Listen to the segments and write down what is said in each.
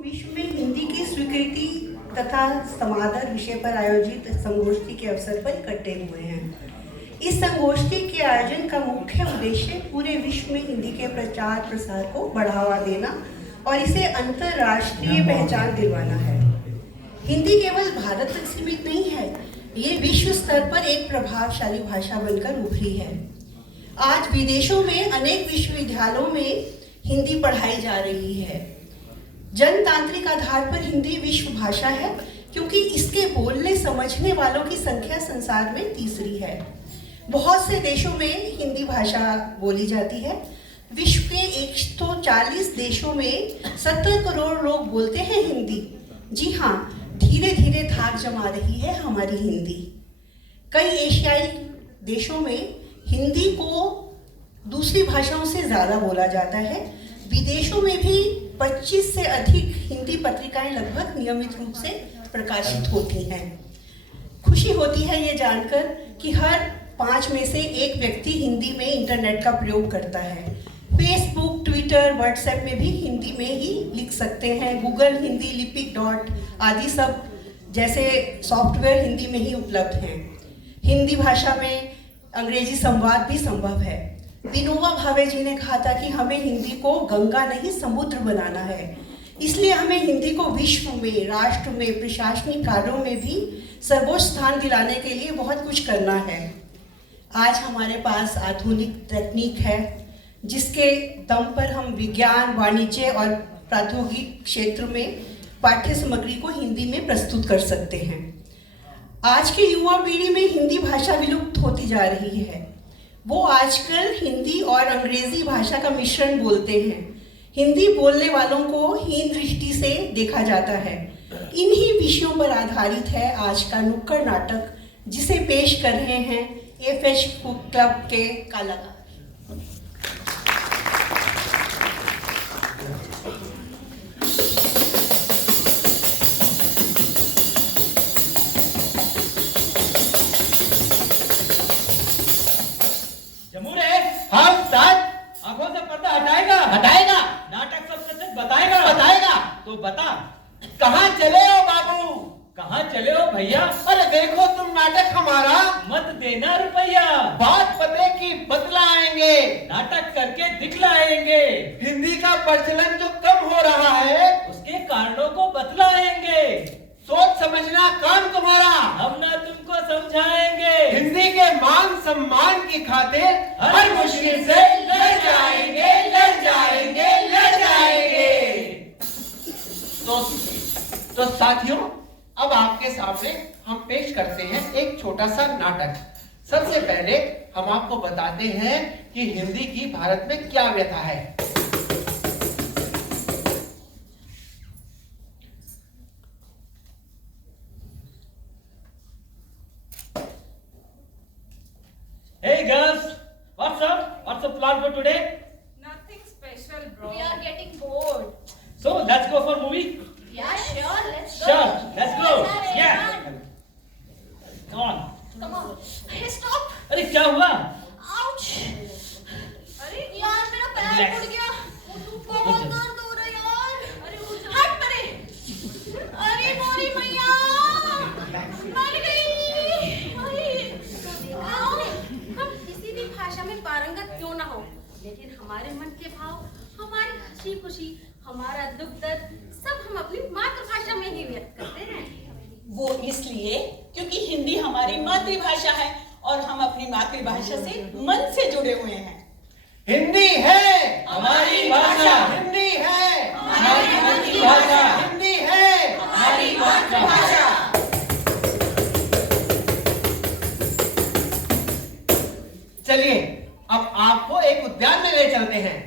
विश्व में हिंदी की स्वीकृति तथा समादर विषय पर आयोजित संगोष्ठी के अवसर पर इकट्ठे हुए हैं। इस संगोष्ठी के आयोजन का मुख्य उद्देश्य पूरे विश्व में हिंदी के प्रचार प्रसार को बढ़ावा देना और इसे अंतर्राष्ट्रीय पहचान दिलवाना है। हिंदी केवल भारत तक सीमित नहीं है, ये विश्व स्तर पर एक प्रभावशाली भाषा बनकर उभरी है। आज विदेशों में अनेक विश्वविद्यालयों में हिंदी पढ़ाई जा रही है। जनतांत्रिक आधार पर हिंदी विश्व भाषा है क्योंकि इसके बोलने समझने वालों की संख्या संसार में तीसरी है। बहुत से देशों में हिंदी भाषा बोली जाती है। विश्व के 140 देशों में 70 करोड़ लोग बोलते हैं हिंदी। जी हाँ, धीरे धीरे धाक जमा रही है हमारी हिंदी। कई एशियाई देशों में हिंदी को दूसरी भाषाओं से ज़्यादा बोला जाता है। विदेशों में भी 25 से अधिक हिंदी पत्रिकाएं लगभग नियमित रूप से प्रकाशित होती हैं। खुशी होती है ये जानकर कि हर 5 में से एक व्यक्ति हिंदी में इंटरनेट का प्रयोग करता है। फेसबुक, ट्विटर, व्हाट्सएप में भी हिंदी में ही लिख सकते हैं। गूगल हिंदी, लिपिक डॉट आदि सब जैसे सॉफ्टवेयर हिंदी में ही उपलब्ध हैं। हिंदी भाषा में अंग्रेजी संवाद भी संभव है। विनोबा भावे जी ने कहा था कि हमें हिंदी को गंगा नहीं समुद्र बनाना है। इसलिए हमें हिंदी को विश्व में, राष्ट्र में, प्रशासनिक कार्यों में भी सर्वोच्च स्थान दिलाने के लिए बहुत कुछ करना है। आज हमारे पास आधुनिक तकनीक है जिसके दम पर हम विज्ञान, वाणिज्य और प्रौद्योगिक क्षेत्र में पाठ्य सामग्री को हिंदी में प्रस्तुत कर सकते हैं। आज की युवा पीढ़ी में हिंदी भाषा विलुप्त होती जा रही है। वो आजकल हिंदी और अंग्रेजी भाषा का मिश्रण बोलते हैं। हिंदी बोलने वालों को हीन दृष्टि से देखा जाता है। इन्हीं विषयों पर आधारित है आज का नुक्कड़ नाटक, जिसे पेश कर रहे हैं एफएच क्लब के कलाकार। आंखों से पर्दा हटाएगा नाटक सबसे सच बताएगा तो बता, कहाँ चले हो बाबू? कहाँ चले हो भैया? अरे देखो तुम नाटक हमारा, मत देना रुपया, बात पते की बतलाएंगे, नाटक करके दिखलाएंगे। हिंदी का प्रचलन जो कम हो रहा है उसके कारणों को बतलाएंगे। सोच समझना काम तुम्हारा, हम ना तुमको समझाएंगे। हिंदी के मान सम्मान की खातिर हर मुश्किल से लड़ जाएंगे। तो साथियों, अब आपके सामने हम पेश करते हैं एक छोटा सा नाटक। सबसे पहले हम आपको बताते हैं कि हिंदी की भारत में क्या व्यथा है। Hey girls, what's up? What's the plan for today? Nothing special, bro. We are getting bored. So let's go for movie. Yeah, sure. Let's go. Sure, let's go. Let's Yeah. run. Come on. Come on. Hey, stop. अरे क्या हुआ? Ouch. अरे यार, मेरा पैर Relax. फूट गया। बहुत दर्द हो रहा है यार। अरे उठ जाओ। हट परे। अरे मोरी मैया, मर गई। आओ, हम किसी भी भाषा में पारंगत क्यों ना हो, लेकिन हमारे मन के भाव, हमारी हंसी खुशी, हमारा दुख दर्द सब हम अपनी मातृभाषा में ही व्यक्त करते हैं। वो इसलिए क्योंकि हिंदी हमारी मातृभाषा है और हम अपनी मातृभाषा से मन से जुड़े हुए हैं। हिंदी है हमारी भाषा। हिंदी है हमारी मातृभाषा। हिंदी है हमारी मातृभाषा। चलिए अब आपको एक उद्यान में ले चलते हैं।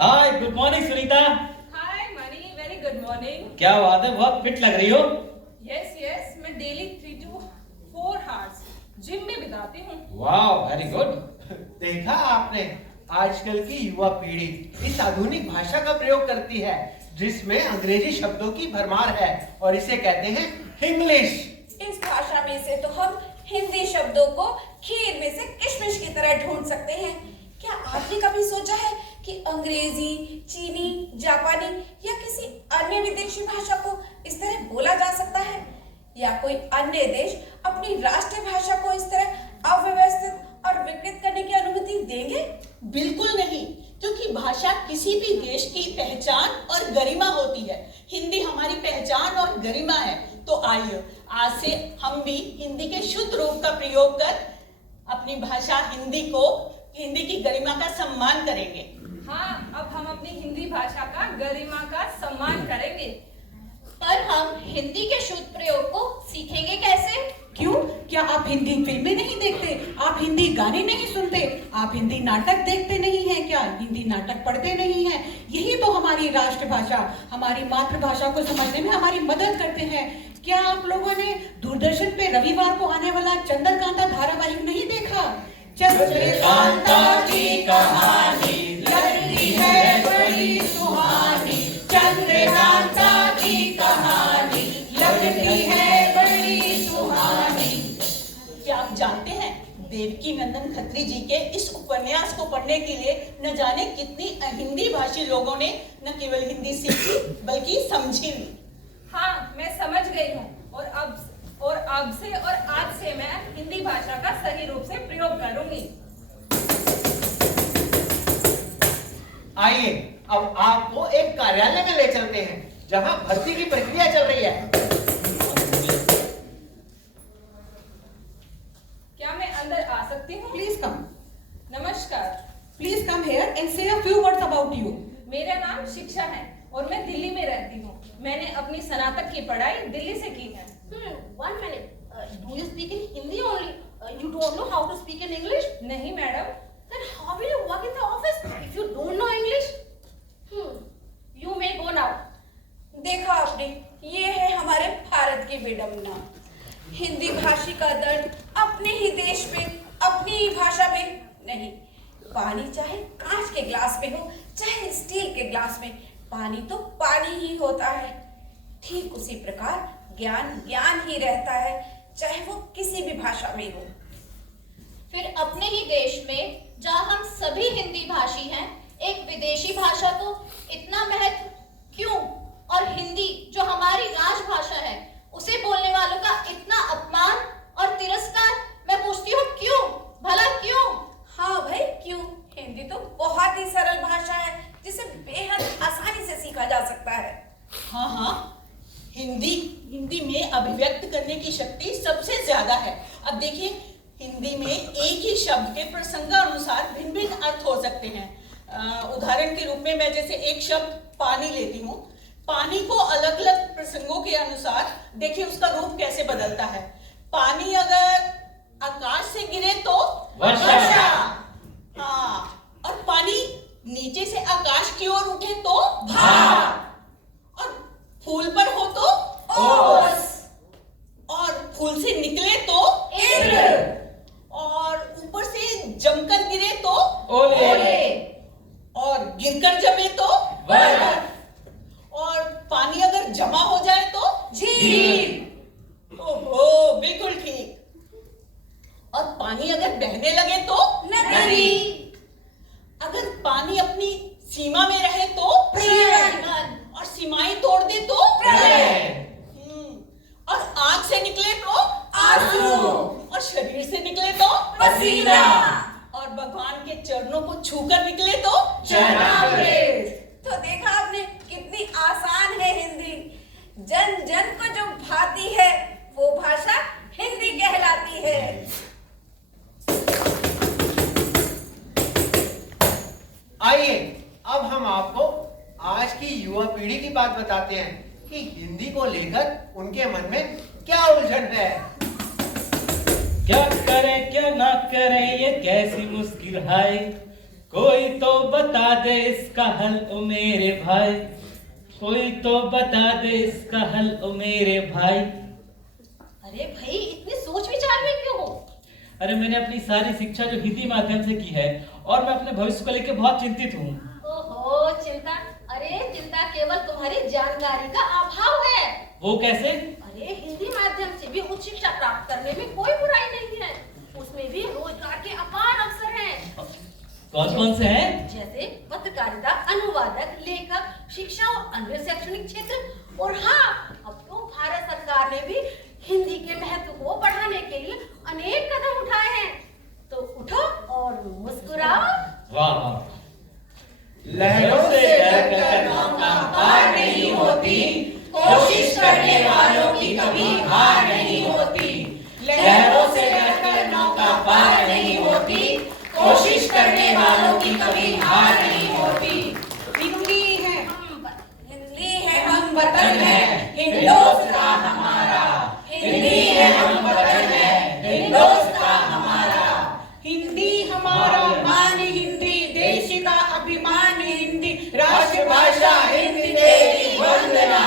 Hi, good morning Sunita. Hi, Mani. Very good morning. क्या बात है, बहुत फिट लग रही हो। Yes. मैं डेली 3 to 4 hours जिम में बिताती हूँ। वाह, वेरी गुड। देखा आपने, आजकल की युवा पीढ़ी इस आधुनिक भाषा का प्रयोग करती है जिसमें अंग्रेजी शब्दों की भरमार है और इसे कहते हैं इंग्लिश। इस भाषा में से तो हम हिंदी शब्दों को खीर में से किशमिश की तरह ढूंढ सकते हैं। क्या आप आपने कभी सोचा है कि अंग्रेजी, चीनी, जापानी या किसी अन्य विदेशी भाषा को इस तरह बोला जा सकता है? या कोई अन्य देश अपनी राष्ट्रीय भाषा को इस तरह अव्यवस्थित और विकृत करने की अनुमति देंगे? बिल्कुल नहीं, क्योंकि भाषा किसी भी देश की पहचान और गरिमा होती है। हिंदी हमारी पहचान और गरिमा है। तो आइए आज से हम भी हिंदी के शुद्ध रूप का प्रयोग कर अपनी भाषा हिंदी की गरिमा का सम्मान करेंगे। हाँ, अब हम अपनी हिंदी भाषा का गरिमा का सम्मान करेंगे। पर हम हिंदी के शुद्ध प्रयोग को सीखेंगे कैसे? क्यों? क्या आप हिंदी फिल्में नहीं देखते? आप हिंदी गाने नहीं सुनते? आप हिंदी नाटक देखते नहीं हैं क्या? हिंदी नाटक पढ़ते नहीं हैं? यही तो हमारी राष्ट्रभाषा, हमारी मातृभाषा को समझने में हमारी मदद करते हैं। क्या आप लोगों ने दूरदर्शन पे रविवार को आने वाला चंद्रकांता धारावाहिक नहीं देखा? चंद्रकांता की कहानी लगती है बड़ी सुहानी, चंद्रकांता की कहानी लगती है बड़ी सुहानी। क्या आप जानते हैं देवकी नंदन खत्री जी के इस उपन्यास को पढ़ने के लिए न जाने कितनी हिंदी भाषी लोगों ने न केवल हिंदी सीखी बल्कि समझी भी। हाँ, मैं समझ गई हूँ और अब से और आज से मैं हिंदी भाषा का सही रूप से प्रयोग करूंगी। आइए अब आपको एक कार्यालय में ले चलते हैं जहां भर्ती की प्रक्रिया चल रही है। क्या मैं अंदर आ सकती हूँ? Please come. नमस्कार, प्लीज कम हियर एंड से a few words about you. मेरा नाम शिक्षा है और मैं दिल्ली में रहती हूँ। मैंने अपनी स्नातक की पढ़ाई दिल्ली से की है। One minute. Do you speak in Hindi only? You don't know how to speak in English? नहीं madam. Then how will you work in the office if you don't know English? You may go now. देखा आपने, ये है हमारे भारत की विडंबना। हिंदी भाषी का दर्द अपने ही देश में, अपनी ही भाषा में नहीं। पानी चाहे कांच के ग्लास में हो, चाहे स्टील के ग्लास में, पानी तो पानी ही होता है। ठीक उसी प्रकार ज्ञान ज्ञान ही रहता है, चाहे वो किसी भी भाषा में हो। फिर अपने ही देश में जहाँ हम सभी हिंदी भाषी हैं, एक विदेशी भाषा को इतना महत्व क्यों? और हिंदी जो हमारी राजभाषा है, उसे बोलने वालों का इतना अपमान और तिरस्कार? मैं पूछती हूँ क्यों? भला क्यों? हाँ भाई क्यों? हिंदी तो बहुत ही सरल भाषा है जिसे बेहद आसानी से सीखा जा सकता है। हाँ, हिंदी में अभिव्यक्त करने की शक्ति सबसे ज्यादा है। अब देखिए, हिंदी में एक ही शब्द के प्रसंगानुसार भिन्न भिन्न अर्थ हो सकते हैं। उदाहरण के रूप में मैं जैसे एक शब्द पानी लेती हूँ, पानी को अलग अलग प्रसंगों के अनुसार देखिए उसका रूप कैसे बदलता है। पानी अगर आकाश से गिरे तो वर्षा, हाँ, और पानी नीचे से आकाश की ओर उठे तो भाप, और फूल पर हो तो ओस, और फूल से निकले तो इत्र, और ऊपर से जमकर गिरे तो ओले, और गिरकर जमे तो बर्फ, और पानी अगर जमा हो जाए तो झील। ओहो, बिल्कुल ठीक। और पानी अगर बहने लगे तो नदी, अगर पानी अपनी सीमा में रहे तो जीवन, और सीमाएं तोड़ दे तो प्रलय, और आंख से निकले तो आंसू, और शरीर से निकले तो पसीना, और भगवान के चरणों को छूकर निकले तो चरणामृत। तो देखा आपने कितनी आसान है हिंदी। जन जन को जो भाती है वो भाषा हिंदी कहलाती है। आइए अब हम आपको आज की युवा पीढ़ी की बात बताते हैं कि हिंदी को लेकर उनके मन में क्या उलझन है। क्या करें क्या ना करें ये कैसी मुश्किल है, कोई तो बता दे इसका हल ओ मेरे भाई, कोई तो बता दे इसका हल ओ मेरे भाई। अरे भाई, इतनी सोच विचार में क्यों हो? अरे मैंने अपनी सारी शिक्षा जो हिंदी माध्यम से की है और मैं अपने भविष्य को लेकर बहुत चिंतित हूँ। ओहो, चिंता? अरे चिंता केवल तुम्हारी जानकारी का अभाव है। वो कैसे? अरे हिंदी माध्यम से भी उच्च शिक्षा प्राप्त करने में कोई बुराई नहीं है, उसमें भी रोजगार के अपार अवसर हैं। कौन कौन से हैं? जैसे पत्रकारिता, अनुवादक, लेखक, शिक्षा और अन्य शैक्षणिक क्षेत्र। और हाँ, अब तो भारत सरकार ने भी हिंदी के महत्व को बढ़ाने के लिए अनेक कदम उठाए हैं। तो उठो और मुस्कुराओ। वाह वाह। लहरों से डरकर नौका पार नहीं होती, कोशिश करने वालों की कभी हार नहीं होती। लहरों से डरकर नौका पार नहीं होती, कोशिश करने वालों की कभी हार नहीं होती। हिंदी है, हिंदी है हम वतन है, हिंदुस्तान हमारा। हिंदी है हम वतन है, हिंदुस्तान हमारा। हिंदी हमारा मान, हिंदी देश का अभिमान, हिंदी राष्ट्रभाषा, हिंदी तेरी वंदना।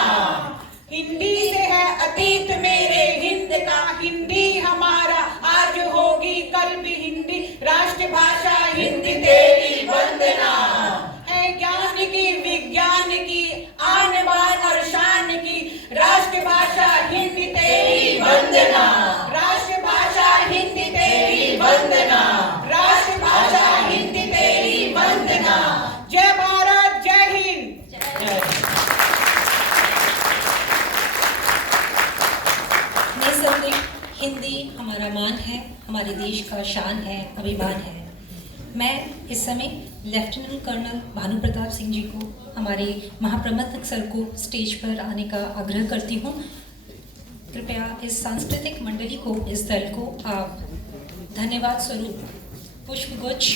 हिंदी से है अतीत मेरे हिंद का, हिंदी हमारा आज होगी कल भी हिंदी राष्ट्रभाषा, हिंदी तेरी वंदना। है ज्ञान की, विज्ञान की, आन बान और शान की राष्ट्रभाषा, हिंदी तेरी वंदना। राष्ट्रभाषा हिंदी तेरी वंदना। राष्ट्रभाषा हिंदी तेरी वंदना। जय भारत, जय हिंद। निसंदेह हिंदी हमारा मान है, हमारे देश का शान है, अभिमान है। मैं इस समय लेफ्टिनेंट कर्नल भानु प्रताप सिंह जी को, हमारे महाप्रबंधक सर को स्टेज पर आने का आग्रह करती हूँ। कृपया इस सांस्कृतिक मंडली को, इस दल को आप धन्यवाद स्वरूप पुष्पगुच्छ